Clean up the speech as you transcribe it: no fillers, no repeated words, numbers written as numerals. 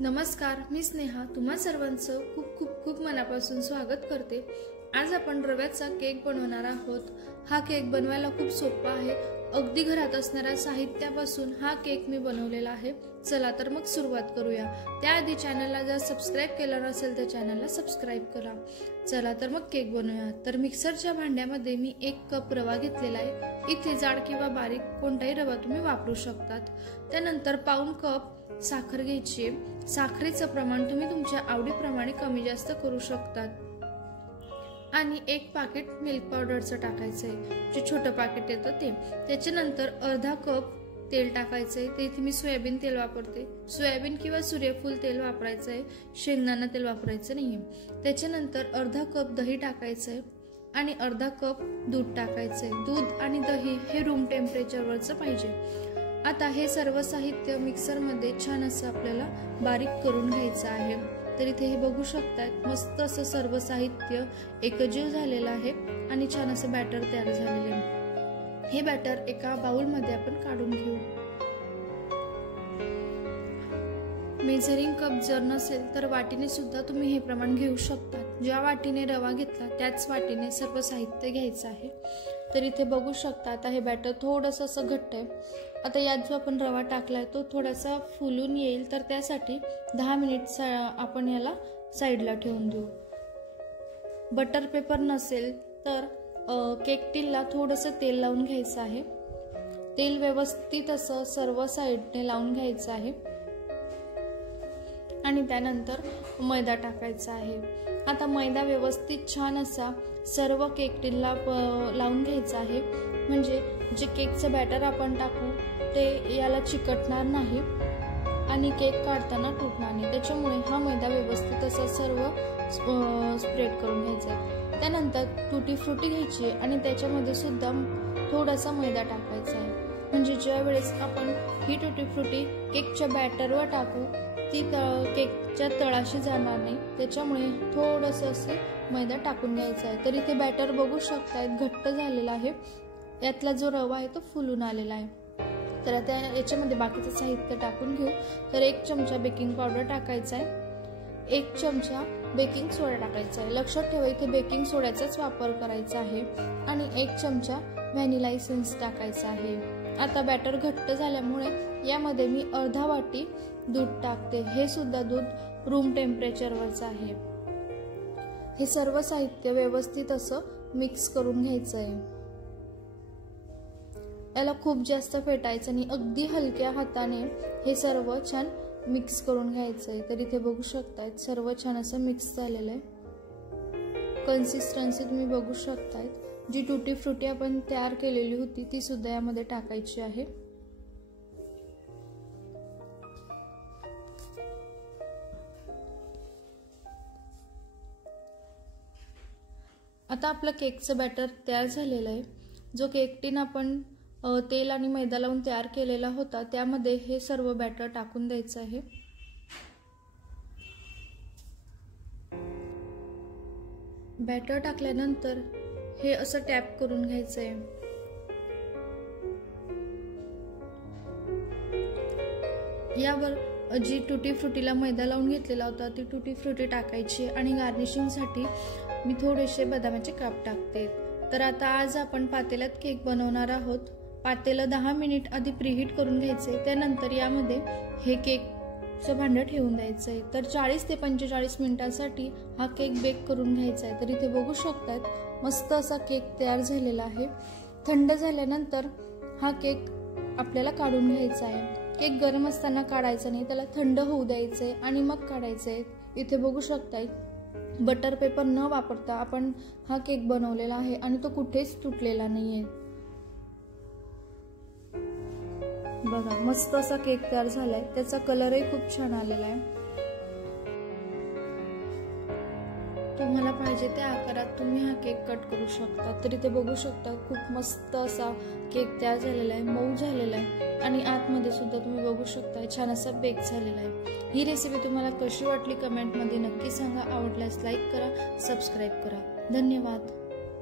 नमस्कार, मी स्नेहा तुम्हा सर्वांचं खूप खूप खूप मनापासून स्वागत करते। आज आपण रव्याचा केक बनवणार आहोत। हा केक बनवायला खूप सोपा आहे। अगदी घरात असणाऱ्या साहित्यापासून हा केक मी बनवलेला आहे। चला तर मग सुरुवात करूया। त्याआधी चॅनलला जर सबस्क्राइब केलं नसेल तर चॅनलला सबस्क्राइब करा। चला तर मग केक बनवूया। तर मिक्सरच्या भांड्यामध्ये मी 1 कप रवा घेतलेला आहे। इथे जाड किंवा बारीक कोणताही रवा तुम्ही वापरू शकतात। त्यानंतर पाऊण कप साखर घ्यायची आहे। साखरेचं प्रमाण तुम्ही तुमच्या आवडीप्रमाणे कमी जास्त करू शकतात। आणि 1 पाकिट मिल्क पावडरचं टाकायचं आहे, जे छोटं पाकिट येतं ते। त्याच्यानंतर अर्धा कप तेल टाकायचं आहे। इथे मी सोयाबीन तेल वापरते। सोयाबीन किंवा सूर्यफूल तेल वापरायचं आहे, शेंगदाणा तेल वापरायचं नाहीये। त्याच्यानंतर अर्धा कप दही टाकायचं आहे आणि अर्धा कप दूध टाकायचं आहे। दूध आणि दही हे रूम टेम्परेचरवरचं पाहिजे। आता हे सर्व साहित्य मिक्सर मध्ये छान असं आपल्याला बारीक करून घ्यायचं आहे। तर इथे हे बघू शकतात, मस्त असं सर्व साहित्य एकजीव झालेलं आहे आणि छान असं बॅटर तयार झालेलं आहे। हे बॅटर एका बाउल मध्ये आपण काढून घेऊ। मेजरिंग कप जर नसेल तर वाटीने सुद्धा तुम्ही हे प्रमाण घेऊ शकता। ज्या वाटीने रवा घेतला त्याच वाटीने सर्व साहित्य घ्यायचं आहे। तर इथे बघू शकता, आता हे बॅटर थोडंसं असं घट्ट आहे। आता यात जो आपण रवा टाकलाय तो थोडासा फुलून येईल, तर त्यासाठी 10 मिनिट आपण याला साईडला ठेवून देऊ। बटर पेपर नसेल तर केक टिनला थोडंसं तेल लावून घ्यायचं आहे। तेल व्यवस्थित असं सर्व साईडने लावून घ्यायचं आहे आणि त्यानंतर मैदा टाकायचा आहे। आता मैदा व्यवस्थित छान असा सर्व केक टिनला लावून घ्यायचा आहे, म्हणजे जे केकचं बॅटर आपण टाकू ते याला चिकटणार नाही आणि केक काढताना तुटणार नाही। त्याच्यामुळे हा मैदा व्यवस्थित असा सर्व स्प्रेड करून घ्यायचा आहे। त्यानंतर टुटी फ्रुटी घ्यायची आणि त्याच्यामध्ये सुद्धा थोडासा मैदा टाकायचा आहे, म्हणजे ज्या वेळेस आपण ही टुटी फ्रुटी केकच्या बॅटरवर टाकू ती केकच्या तळाशी जाणार नाही। त्याच्यामुळे थोडंसं असे मैदा टाकून घ्यायचा आहे। तर इथे बॅटर बघू शकताय घट्ट झालेला आहे। यातला जो रवा आहे तो फुलून आलेला आहे। तर आता याच्यामध्ये बाकीचं साहित्य टाकून घेऊ। तर 1 चमचा बेकिंग पावडर टाकायचा आहे, 1 चमचा बेकिंग सोडा टाकायचा आहे। लक्षात ठेवा इथे बेकिंग सोड्याचाच वापर करायचा आहे आणि 1 चमचा व्हॅनिला एसेन्स टाकायचा आहे। आता बॅटर घट्ट झाल्यामुळे यामध्ये मी अर्धा वाटी दूध टाकते। हे सुद्धा दूध रूम टेम्परेचरवरचं आहे। हे सर्व साहित्य व्यवस्थित असं मिक्स करून घ्यायचं आहे। याला खूप जास्त फेटायचं नाही, अगदी हलक्या हाताने हे सर्व छान मिक्स करून घ्यायचं आहे। तर इथे बघू शकताय सर्व छान असं मिक्स झालेलं आहे। कन्सिस्टन्सी तुम्ही बघू शकताय। जी टुटी फ्रुटी आपण तयार केलेली होती ती सुद्धा यामध्ये टाकायची आहे। आता आपलं केकचं बॅटर तयार झालेलं आहे। जो केक टिन आपण तेल आणि मैदा लावून तयार केलेला होता त्यामध्ये हे सर्व बॅटर टाकून द्यायचं आहे। बॅटर टाकल्यानंतर हे असं टॅप करून घ्यायचं आहे। यावर जी टुटी फ्रुटीला मैदा लावून घेतलेला होता ती टुटी फ्रुटी टाकायची आणि गार्निशिंगसाठी मी थोडेसे बदामाचे काप टाकते। तर आता आज आपण पातेल्यात केक बनवणार आहोत। पातेलं 10 मिनिट आधी प्रीहीट करून घ्यायचे। त्यानंतर यामध्ये हे केकचं भांडं ठेवून द्यायचंय। तर 40 ते 45 मिनिटांसाठी हा केक बेक करून घ्यायचा आहे। तर इथे बघू शकतात मस्त असा केक तयार झालेला आहे। थंड झाल्यानंतर हा केक आपल्याला काढून घ्यायचा आहे। केक गरम असताना काढायचा नाही, त्याला थंड होऊ द्यायचंय आणि मग काढायचंय। इथे बघू शकताय बटर पेपर न वापरता आपण हा केक बनवलेला आहे आणि तो कुठेच तुटलेला नाहीये। बघा मस्त असा केक तयार झालाय। त्याचा कलरही खूप छान आलेला आहे। तुम्हाला पाहिजे त्या आकारात तुम्ही हा केक कट करू शकता। तर इथे बघू शकता खूप मस्त असा केक तयार झालेला आहे, मऊ झालेला आहे आणि आतमध्ये सुद्धा तुम्ही बघू शकता छान असा बेक झालेला आहे। ही रेसिपी तुम्हाला कशी वाटली कमेंट मध्ये नक्की सांगा। आवडल्यास लाईक करा, सबस्क्राइब करा। धन्यवाद।